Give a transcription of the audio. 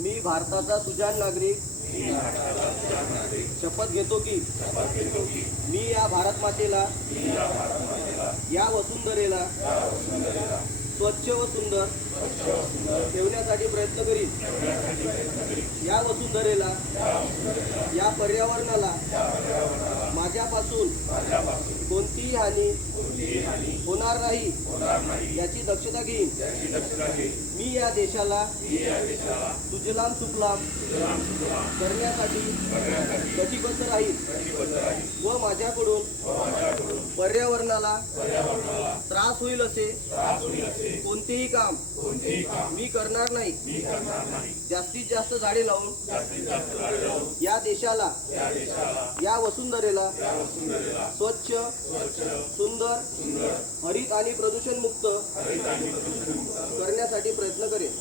मी भारताचा सुजाण नागरिक शपथ घेतो की मी या भारत मातेला या वसुंधरेला स्वच्छ व सुंदर ठेवण्यासाठी प्रयत्न करीन। या वसुंधरेला या पर्यावरणाला माझ्यापासून कोणतीही हानी होणार नाही याची दक्षता घेईन। मी या देशाला सुजलाम सुफलाम करण्यासाठी कटिबद्ध राहील व माझ्याकडून पर्यावरणाला त्रास होईल असे कोणतेही काम मी करणार नाही। जास्तीत जास्त झाडे लावून या देशाला या वसुंधरेला स्वच्छ सुंदर हरित आणि प्रदूषण मुक्त करण्यासाठी प्रयत्न करेन।